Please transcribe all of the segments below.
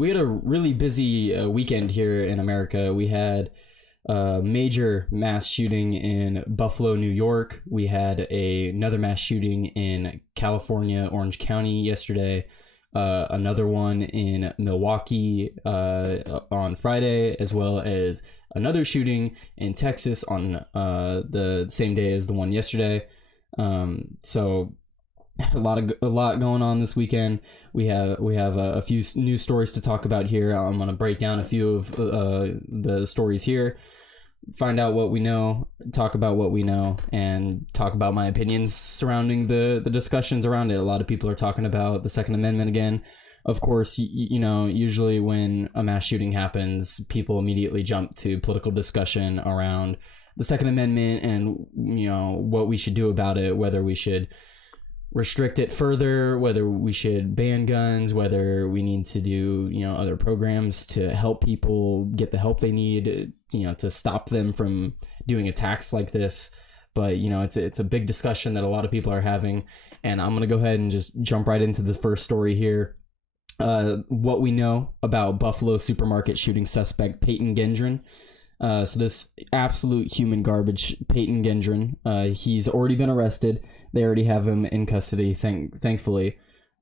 we had a really busy weekend here in America. We had a major mass shooting in Buffalo, New York. We had another mass shooting in California, Orange County yesterday. Another one in Milwaukee on Friday, as well as another shooting in Texas on the same day as the one yesterday. So a lot going on this weekend. We have a few news stories to talk about here. I'm going to break down a few of the stories here, find out what we know, talk about what we know, and talk about my opinions surrounding the discussions around it. A lot of people are talking about the Second Amendment again. Of course, usually when a mass shooting happens, people immediately jump to political discussion around the Second Amendment and what we should do about it, whether we should restrict it further, whether we should ban guns, whether we need to do other programs to help people get the help they need, to stop them from doing attacks like this. But it's a big discussion that a lot of people are having, and I'm gonna go ahead and just jump right into the first story here. What we know about Buffalo supermarket shooting suspect Peyton Gendron. So this absolute human garbage, Peyton Gendron, he's already been arrested. They already have him in custody, thankfully.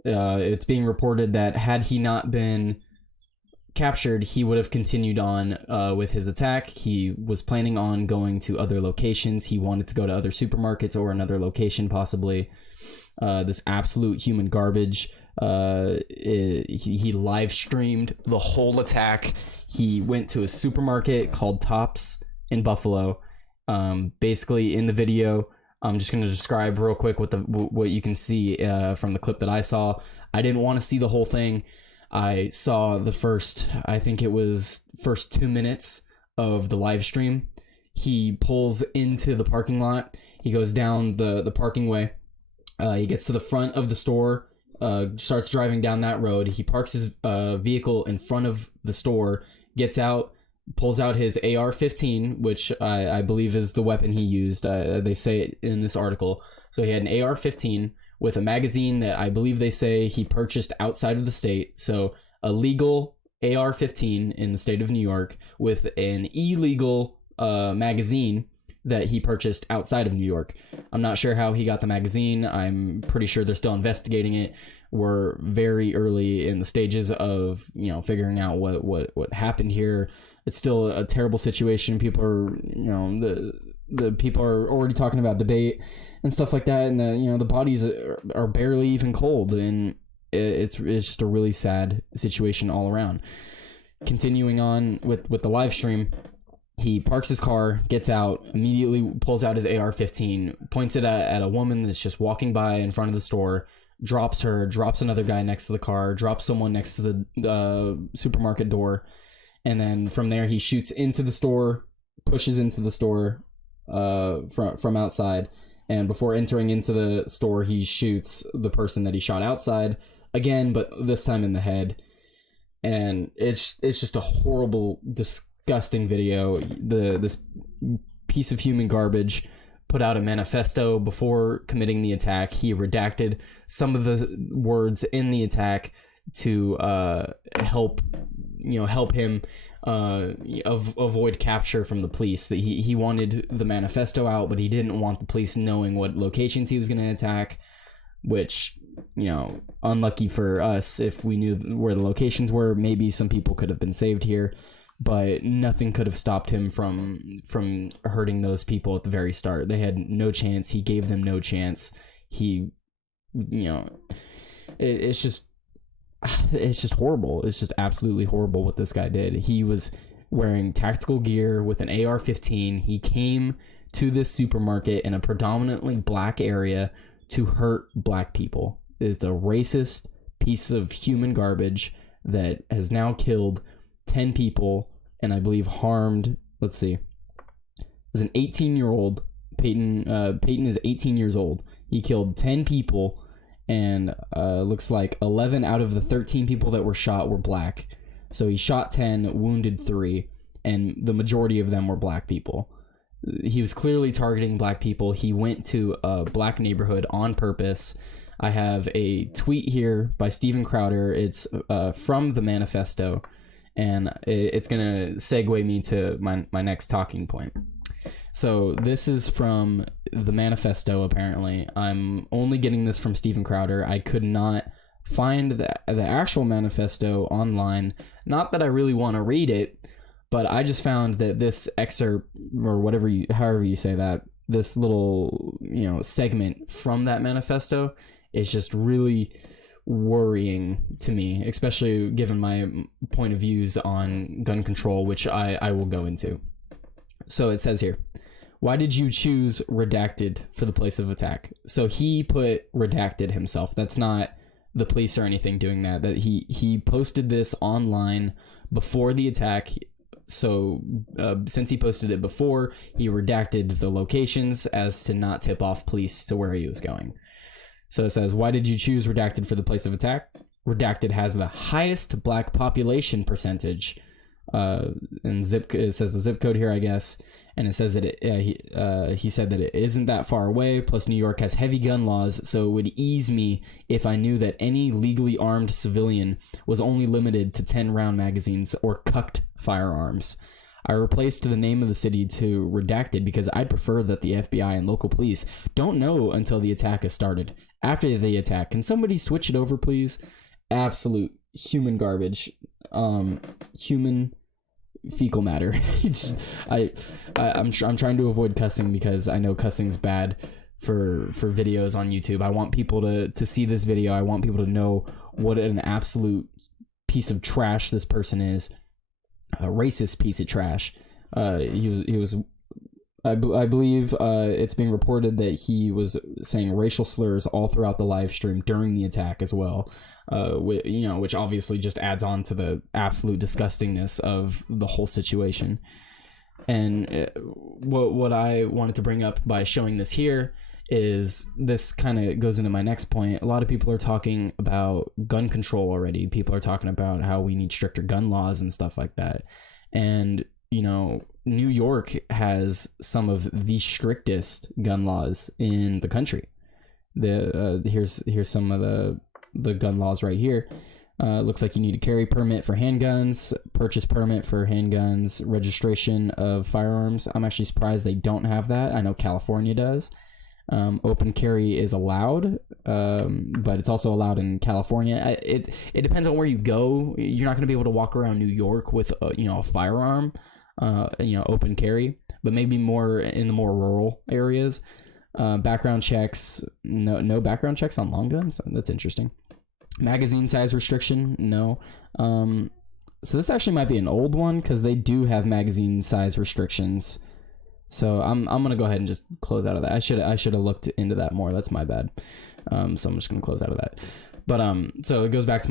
It's being reported that had he not been captured, he would have continued on with his attack. He was planning on going to other locations. He wanted to go to other supermarkets or another location, possibly. This absolute human garbage. He live streamed the whole attack. He went to a supermarket called Tops in Buffalo. Basically, in the video, I'm just going to describe real quick what you can see from the clip that I saw. I didn't want to see the whole thing. I saw the first 2 minutes of the live stream. He pulls into the parking lot. He goes down the parking way. He gets to the front of the store, starts driving down that road. He parks his vehicle in front of the store, gets out, pulls out his AR-15, which I believe is the weapon he used. They say it in this article. So he had an AR-15 with a magazine that I believe they say he purchased outside of the state. So a legal AR-15 in the state of New York with an illegal magazine that he purchased outside of New York. I'm not sure how he got the magazine. I'm pretty sure they're still investigating it. We're very early in the stages of figuring out what happened here. It's still a terrible situation. People are, the people are already talking about debate and stuff like that, and the bodies are barely even cold, and it's just a really sad situation all around. Continuing on with the live stream, he parks his car, gets out, immediately pulls out his AR-15, points it at a woman that's just walking by in front of the store, drops her, drops another guy next to the car, drops someone next to the supermarket door. And then from there, he shoots into the store, pushes into the store from outside. And before entering into the store, he shoots the person that he shot outside again, but this time in the head. And it's just a horrible, disgusting video. This piece of human garbage put out a manifesto before committing the attack. He redacted some of the words in the attack to help him avoid capture from the police. That he wanted the manifesto out, but he didn't want the police knowing what locations he was going to attack, which unlucky for us. If we knew where the locations were, maybe some people could have been saved here, but nothing could have stopped him from hurting those people at the very start. They had no chance. He gave them no chance. It's just horrible. It's just absolutely horrible what this guy did. He was wearing tactical gear with an AR-15. He came to this supermarket in a predominantly black area to hurt black people. It's a racist piece of human garbage that has now killed 10 people and I believe harmed, let's see, it was an 18-year-old. Peyton is 18 years old. He killed 10 people, and looks like 11 out of the 13 people that were shot were black. So he shot 10, wounded 3, and the majority of them were black people. He was clearly targeting black people. He went to a black neighborhood on purpose. I have a tweet here by Steven Crowder. It's from the manifesto, and it's going to segue me to my next talking point. So this is from the manifesto, apparently. I'm only getting this from Steven Crowder. I could not find the actual manifesto online. Not that I really want to read it, but I just found that this excerpt, or however you say that, this little, segment from that manifesto is just really worrying to me, especially given my point of views on gun control, which I will go into. So it says here, why did you choose redacted for the place of attack? So he put redacted himself. That's not the police or anything doing that. That he posted this online before the attack. So since he posted it before, he redacted the locations as to not tip off police to where he was going. So it says, why did you choose redacted for the place of attack? Redacted has the highest black population percentage. And it says the zip code here, I guess. And it says that he said that it isn't that far away. Plus, New York has heavy gun laws, so it would ease me if I knew that any legally armed civilian was only limited to 10-round magazines or cucked firearms. I replaced the name of the city to redacted because I'd prefer that the FBI and local police don't know until the attack has started. After the attack, can somebody switch it over, please? Absolute human garbage. Human fecal matter. I'm trying to avoid cussing because I know cussing's bad for videos on YouTube. I want people to see this video. I want people to know what an absolute piece of trash this person is. A racist piece of trash. He was I believe it's being reported that he was saying racial slurs all throughout the live stream during the attack as well, which obviously just adds on to the absolute disgustingness of the whole situation. And what I wanted to bring up by showing this here is this kind of goes into my next point. A lot of people are talking about gun control already. People are talking about how we need stricter gun laws and stuff like that. And, New York has some of the strictest gun laws in the country. Here's some of the gun laws right here. Looks like you need a carry permit for handguns, purchase permit for handguns, registration of firearms. I'm actually surprised they don't have that. I know California does. Open carry is allowed, but it's also allowed in California. It depends on where you go. You're not going to be able to walk around New York with a firearm, open carry, but maybe more in the more rural areas. Background checks, no background checks on long guns. That's interesting. Magazine size restriction, no. So this actually might be an old one because they do have magazine size restrictions. So I'm gonna go ahead and just close out of that. I should have looked into that more. That's my bad. So I'm just gonna close out of that. But so it goes back to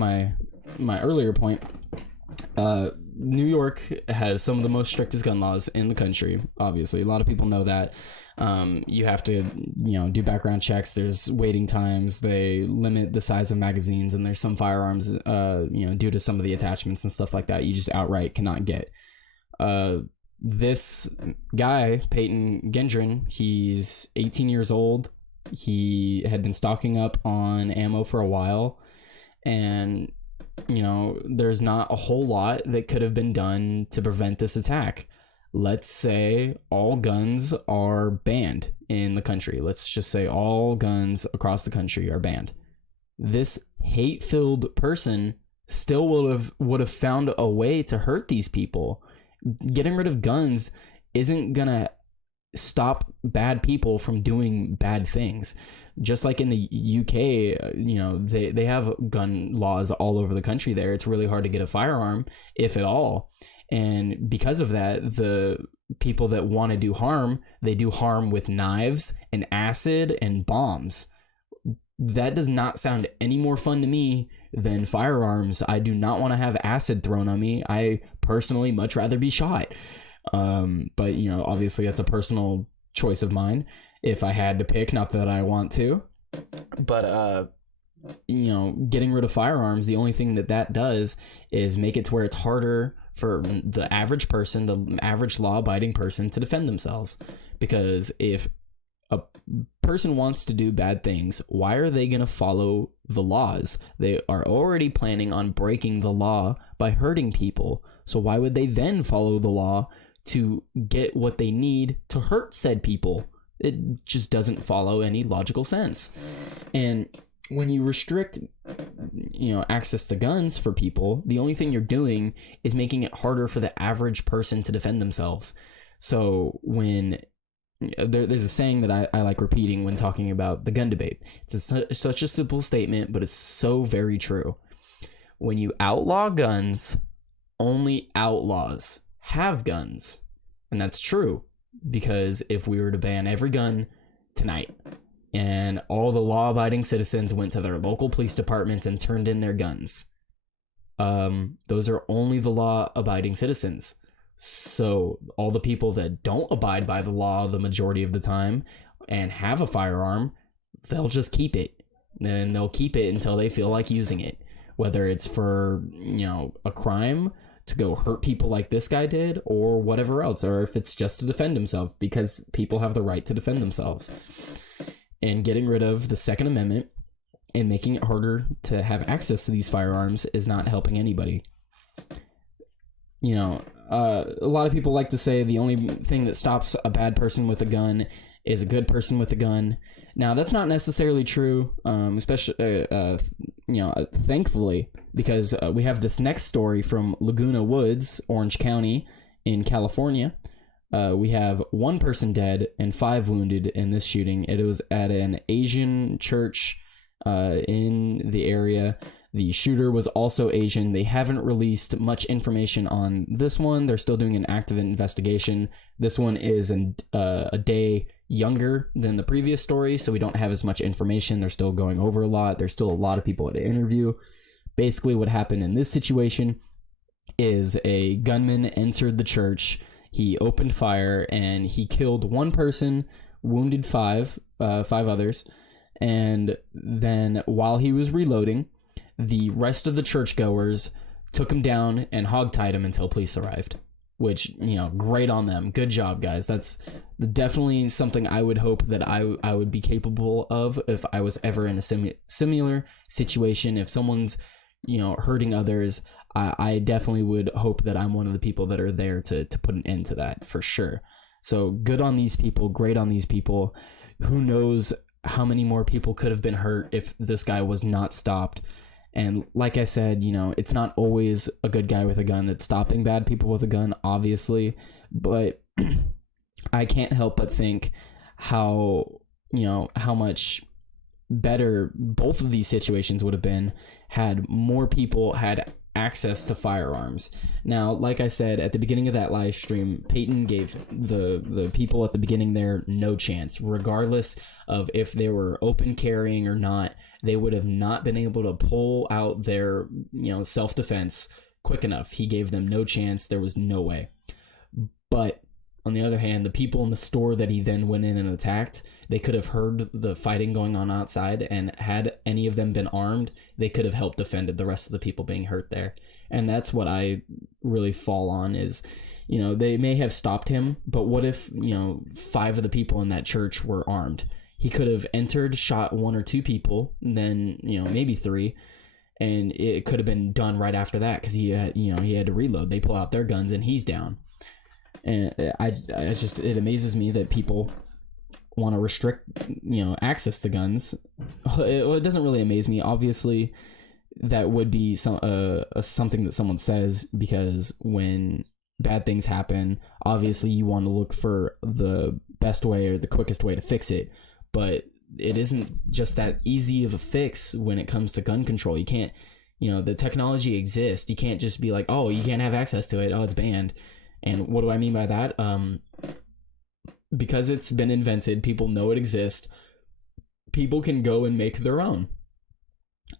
my earlier point. New York has some of the most strictest gun laws in the country. Obviously, a lot of people know that. You have to do background checks. There's waiting times. They limit the size of magazines, and there's some firearms due to some of the attachments and stuff like that you just outright cannot get. This guy, Peyton Gendron, he's 18 years old. He had been stocking up on ammo for a while, and there's not a whole lot that could have been done to prevent this attack. Let's say all guns are banned in the country. Let's just say all guns across the country are banned. This hate-filled person still would have found a way to hurt these people. Getting rid of guns isn't gonna stop bad people from doing bad things. Just like in the UK, they have gun laws all over the country there. It's really hard to get a firearm, if at all. And because of that, the people that want to do harm, they do harm with knives and acid and bombs. That does not sound any more fun to me than firearms. I do not want to have acid thrown on me. I personally much rather be shot. But obviously that's a personal choice of mine. If I had to pick, not that I want to, but getting rid of firearms, the only thing that does is make it to where it's harder for the average person, the average law-abiding person, to defend themselves. Because if a person wants to do bad things, why are they going to follow the laws? They are already planning on breaking the law by hurting people. So why would they then follow the law to get what they need to hurt said people? It just doesn't follow any logical sense. And when you restrict, access to guns for people, the only thing you're doing is making it harder for the average person to defend themselves. So when there's a saying that I like repeating when talking about the gun debate. It's such a simple statement, but it's so very true. When you outlaw guns, only outlaws have guns. And that's true, because if we were to ban every gun tonight and all the law-abiding citizens went to their local police departments and turned in their guns, those are only the law-abiding citizens. So all the people that don't abide by the law the majority of the time and have a firearm, they'll just keep it. And they'll keep it until they feel like using it. Whether it's for, a crime, to go hurt people like this guy did, or whatever else, or if it's just to defend himself, because people have the right to defend themselves. And getting rid of the Second Amendment and making it harder to have access to these firearms is not helping anybody. A lot of people like to say the only thing that stops a bad person with a gun is a good person with a gun. Now, that's not necessarily true, especially, thankfully, because we have this next story from Laguna Woods, Orange County in California. We have 1 person dead and 5 wounded in this shooting. It was at an Asian church in the area. The shooter was also Asian. They haven't released much information on this one. They're still doing an active investigation. This one is a day younger than the previous story, so we don't have as much information. They're still going over a lot. There's still a lot of people to interview. Basically, what happened in this situation is a gunman entered the church. He opened fire, and he killed 1 person, wounded 5 others. And then while he was reloading, the rest of the churchgoers took him down and hogtied him until police arrived, which, great on them. Good job, guys. That's definitely something I would hope that I would be capable of if I was ever in a similar situation. If someone's, hurting others, I definitely would hope that I'm one of the people that are there to put an end to that, for sure. So good on these people. Great on these people. Who knows how many more people could have been hurt if this guy was not stopped. And like I said, it's not always a good guy with a gun that's stopping bad people with a gun, obviously. But I can't help but think how much better both of these situations would have been had more people had access to firearms. Now, like I said at the beginning of that live stream, Peyton gave the people at the beginning there no chance. Regardless of if they were open carrying or not, they would have not been able to pull out their self-defense quick enough. He gave them no chance. There was no way. But on the other hand, the people in the store that he then went in and attacked, they could have heard the fighting going on outside, and had any of them been armed, they could have helped defended the rest of the people being hurt there. And that's what I really fall on is, they may have stopped him, but what if, 5 of the people in that church were armed? He could have entered, shot 1 or 2 people, and then, maybe 3, and it could have been done right after that because he had to reload. They pull out their guns and he's down. And it amazes me that people want to restrict, access to guns. It doesn't really amaze me. Obviously, that would be something that someone says, because when bad things happen, obviously you want to look for the best way or the quickest way to fix it. But it isn't just that easy of a fix when it comes to gun control. You can't, the technology exists. You can't just be like, oh, you can't have access to it. Oh, it's banned. And what do I mean by that? Because it's been invented, people know it exists, people can go and make their own.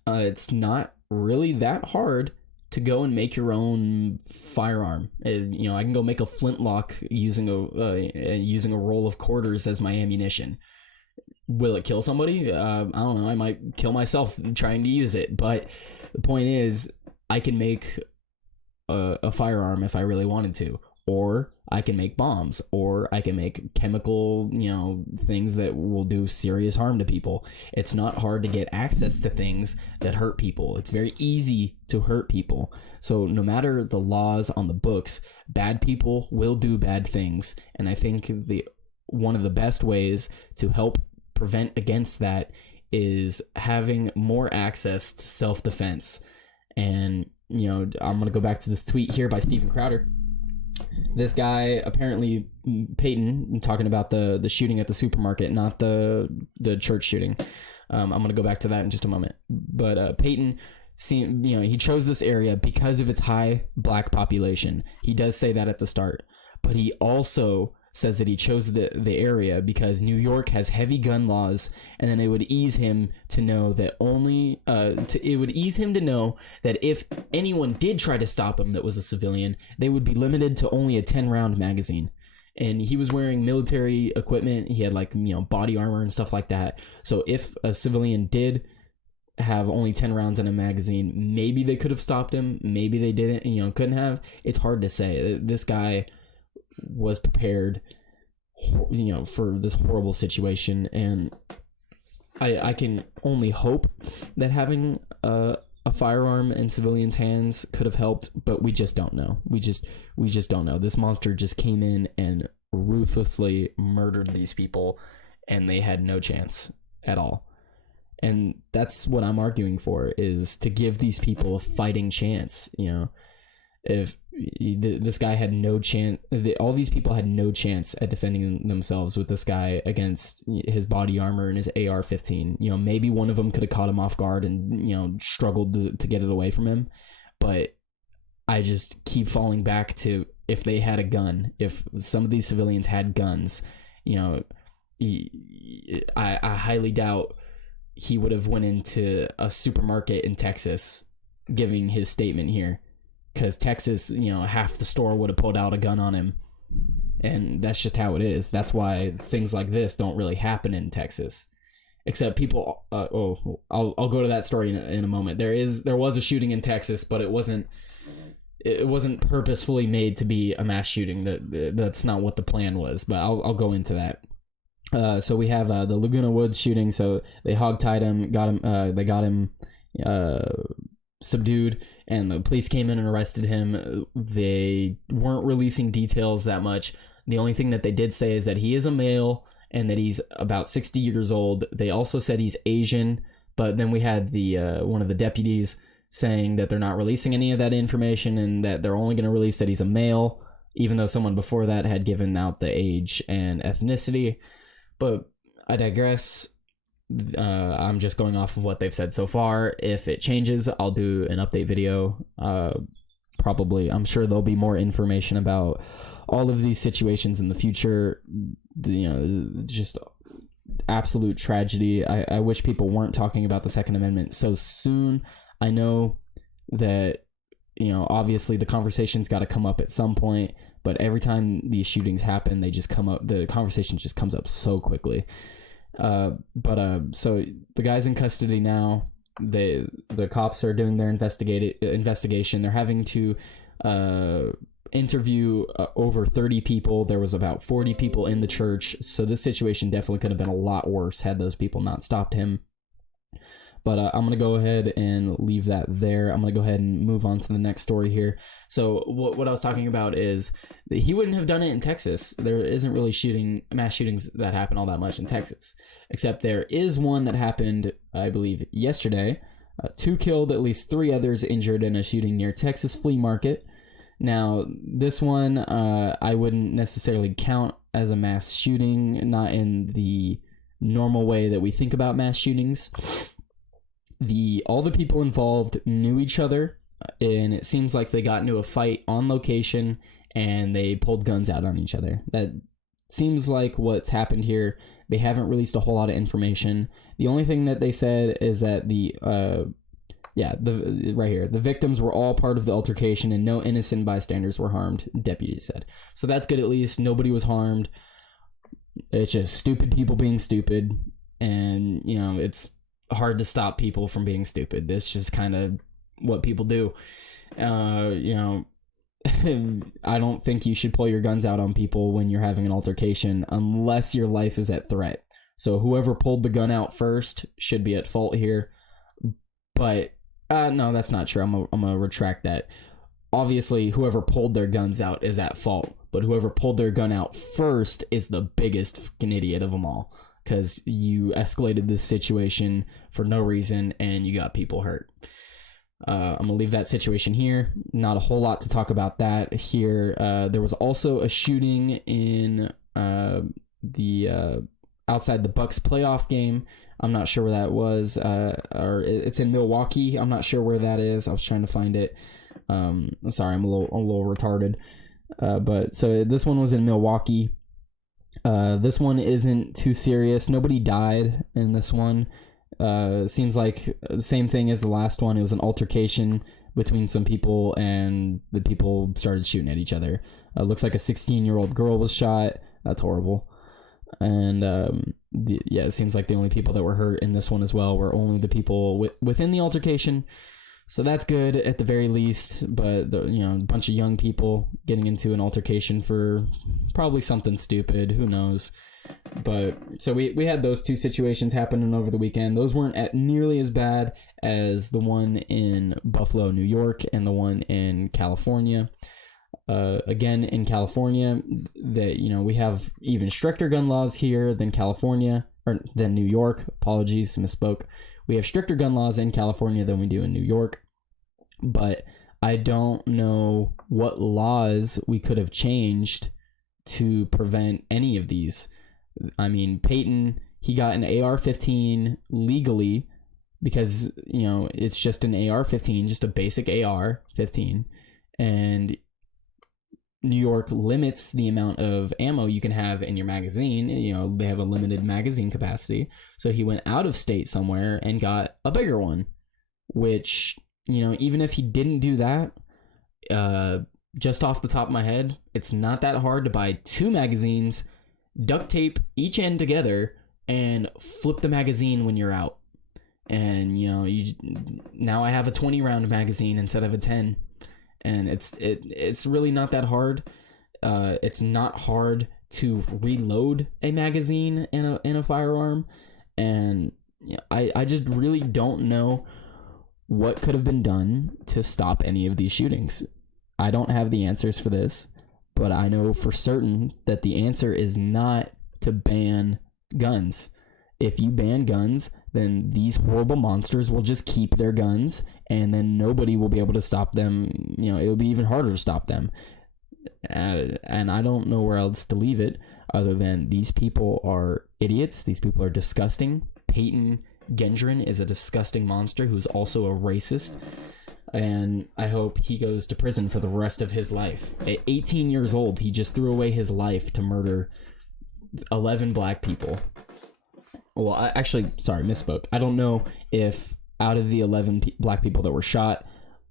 It's not really that hard to go and make your own firearm. I can go make a flintlock using a roll of quarters as my ammunition. Will it kill somebody? I don't know. I might kill myself trying to use it. But the point is, I can make a firearm if I really wanted to. or I can make bombs, or I can make chemical, things that will do serious harm to people. It's not hard to get access to things that hurt people. It's very easy to hurt people. So no matter the laws on the books, bad people will do bad things. And I think one of the best ways to help prevent against that is having more access to self-defense. And, I'm going to go back to this tweet here by Steven Crowder. This guy, apparently, Peyton, talking about the shooting at the supermarket, not the church shooting. I'm going to go back to that in just a moment. But Peyton, he chose this area because of its high black population. He does say that at the start. But he also says that he chose the area because New York has heavy gun laws, and then it would ease him to know that if anyone did try to stop him that was a civilian, they would be limited to only a 10-round magazine. And he was wearing military equipment. He had body armor and stuff like that. So if a civilian did have only 10 rounds in a magazine, maybe they could have stopped him. Maybe they didn't, couldn't have. It's hard to say. This guy was prepared, for this horrible situation, and I can only hope that having a firearm in civilians' hands could have helped, but we just don't know. We just don't know. This monster just came in and ruthlessly murdered these people, and they had no chance at all. And that's what I'm arguing for, is to give these people a fighting chance. If this guy had no chance, all these people had no chance at defending themselves with this guy against his body armor and his AR-15. Maybe one of them could have caught him off guard and, struggled to get it away from him. But I just keep falling back to, if they had a gun, if some of these civilians had guns, I highly doubt he would have went into a supermarket in Texas giving his statement here. Because Texas, half the store would have pulled out a gun on him. And that's just how it is. That's why things like this don't really happen in Texas. Except people... I'll go to that story in a moment. There was a shooting in Texas, but it wasn't purposefully made to be a mass shooting. That's not what the plan was. But I'll go into that. So we have the Laguna Woods shooting. So they hogtied him, they got him subdued, and the police came in and arrested him. They weren't releasing details that much. The only thing that they did say is that he is a male and that he's about 60 years old. They also said he's Asian, but then we had the one of the deputies saying that they're not releasing any of that information and that they're only going to release that he's a male, even though someone before that had given out the age and ethnicity. But I digress. I'm just going off of what they've said so far. If it changes, I'll do an update video. Probably, I'm sure there'll be more information about all of these situations in the future. Just absolute tragedy. I wish people weren't talking about the Second Amendment so soon. I know that, obviously the conversation's got to come up at some point, but every time these shootings happen, they just come up. The conversation just comes up so quickly. So the guy's in custody now. The cops are doing their investigation. They're having to interview over 30 people. There was about 40 people in the church, so this situation definitely could have been a lot worse had those people not stopped him. But I'm going to go ahead and leave that there. I'm going to go ahead and move on to the next story here. So what I was talking about is that he wouldn't have done it in Texas. There isn't really mass shootings that happen all that much in Texas. Except there is one that happened, I believe, yesterday. 2 killed, at least 3 others injured in a shooting near Texas flea market. Now, this one I wouldn't necessarily count as a mass shooting, not in the normal way that we think about mass shootings. All the people involved knew each other, and it seems like they got into a fight on location and they pulled guns out on each other. That seems like what's happened here. They haven't released a whole lot of information. The only thing that they said is that the victims were all part of the altercation and no innocent bystanders were harmed, deputies said. So that's good. At least nobody was harmed. It's just stupid people being stupid, and it's hard to stop people from being stupid. This is just kind of what people do. I don't think you should pull your guns out on people when you're having an altercation unless your life is at threat. So whoever pulled the gun out first should be at fault here. But no, that's not true. I'm gonna retract that. Obviously, whoever pulled their guns out is at fault, but whoever pulled their gun out first is the biggest fucking idiot of them all, because you escalated this situation for no reason and you got people hurt. I'm gonna leave that situation here. Not a whole lot to talk about that here. There was also a shooting in the outside the Bucks playoff game. I'm not sure where that was, or it's in Milwaukee. I'm not sure where that is. I was trying to find it. Sorry, I'm a little retarded. But so this one was in Milwaukee. This one isn't too serious. Nobody died in this one. Seems like the same thing as the last one. It was an altercation between some people, and the people started shooting at each other. Looks like a 16-year-old girl was shot. That's horrible. And it seems like the only people that were hurt in this one as well were only the people within the altercation. So that's good at the very least, but a bunch of young people getting into an altercation for probably something stupid, who knows. But so we had those two situations happening over the weekend. Those weren't nearly as bad as the one in Buffalo, New York, and the one in California. Again, in California, we have even stricter gun laws here than than New York. Apologies, misspoke. We have stricter gun laws in California than we do in New York, but I don't know what laws we could have changed to prevent any of these. I mean, Peyton, he got an AR-15 legally because, it's just an AR-15, just a basic AR-15, and New York limits the amount of ammo you can have in your magazine. They have a limited magazine capacity. So he went out of state somewhere and got a bigger one, which, even if he didn't do that, just off the top of my head, it's not that hard to buy 2 magazines, duct tape each end together, and flip the magazine when you're out. And, now I have a 20 round magazine instead of a 10. And it's really not that hard. It's not hard to reload a magazine in a firearm, and I just really don't know what could have been done to stop any of these shootings. I don't have the answers for this, but I know for certain that the answer is not to ban guns. If you ban guns, then these horrible monsters will just keep their guns, and then nobody will be able to stop them. It'll be even harder to stop them. And I don't know where else to leave it other than these people are idiots. These people are disgusting. Peyton Gendron is a disgusting monster who's also a racist. And I hope he goes to prison for the rest of his life. At 18 years old, he just threw away his life to murder 11 black people. Well, misspoke. I don't know if out of the 11 black people that were shot,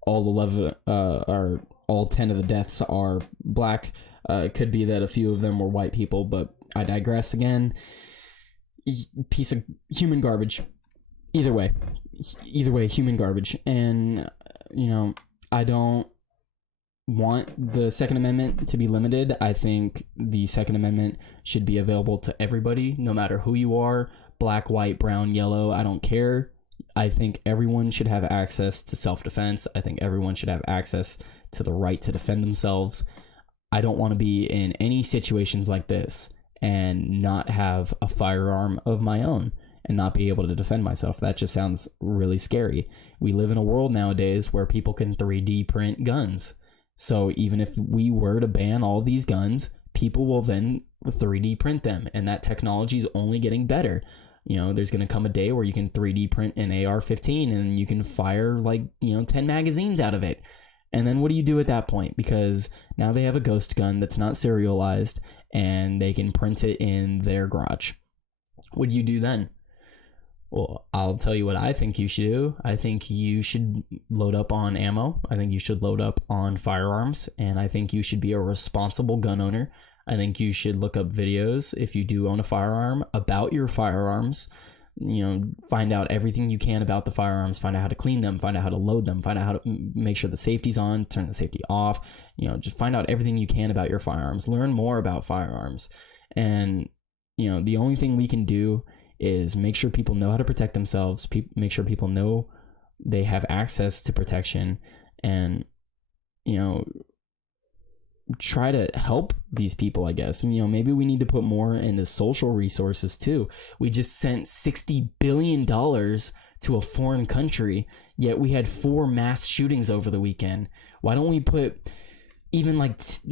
all 11 are all 10 of the deaths are black. It could be that a few of them were white people, but I digress again. Piece of human garbage. Either way, human garbage. And I don't want the Second Amendment to be limited. I think the Second Amendment should be available to everybody, no matter who you are. Black, white, brown, yellow, I don't care. I think everyone should have access to self-defense. I think everyone should have access to the right to defend themselves. I don't want to be in any situations like this and not have a firearm of my own and not be able to defend myself. That just sounds really scary. We live in a world nowadays where people can 3D print guns. So even if we were to ban all these guns, people will then 3D print them, and that technology is only getting better. There's going to come a day where you can 3D print an AR-15 and you can fire 10 magazines out of it. And then what do you do at that point? Because now they have a ghost gun that's not serialized and they can print it in their garage. What do you do then? Well, I'll tell you what I think you should do. I think you should load up on ammo. I think you should load up on firearms. And I think you should be a responsible gun owner. I think you should look up videos, if you do own a firearm, about your firearms. find out everything you can about the firearms, find out how to clean them, find out how to load them, find out how to make sure the safety's on, turn the safety off, just find out everything you can about your firearms, learn more about firearms. And, the only thing we can do is make sure people know how to protect themselves, make sure people know they have access to protection, and, try to help these people, I guess. Maybe we need to put more into social resources too. We just sent $60 billion to a foreign country, yet we had 4 mass shootings over the weekend. Why don't we put even let's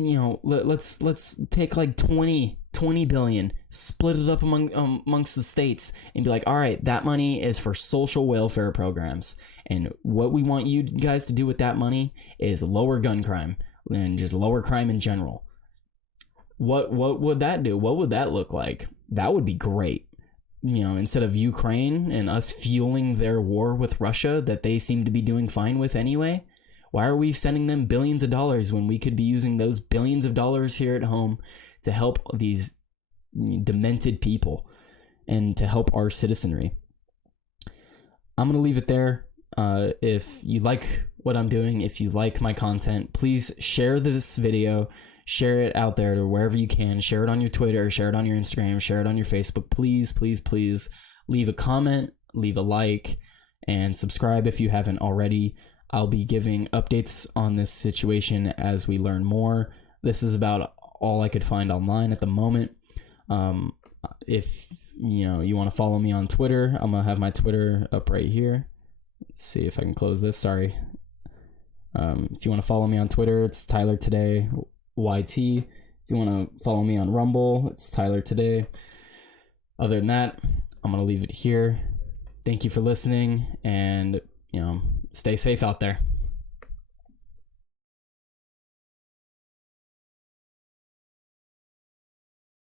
take like 20 billion, split it up amongst the states, and be like, all right, that money is for social welfare programs, and what we want you guys to do with that money is lower gun crime and just lower crime in general. What would that do? What would that look like? That would be great. Instead of Ukraine and us fueling their war with Russia that they seem to be doing fine with anyway, why are we sending them billions of dollars when we could be using those billions of dollars here at home to help these demented people and to help our citizenry? I'm going to leave it there. If you like what I'm doing, if you like my content, please share this video, share it out there to wherever you can, share it on your Twitter, share it on your Instagram, share it on your Facebook. Please, please, please leave a comment, leave a like, and subscribe if you haven't already. I'll be giving updates on this situation as we learn more. This is about all I could find online at the moment. If you want to follow me on Twitter, I'm gonna have my Twitter up right here. Let's see if I can close this. Sorry. If you want to follow me on Twitter, it's Tyler Today YT. If you want to follow me on Rumble, it's Tyler Today. Other than that, I'm gonna leave it here. Thank you for listening, and stay safe out there.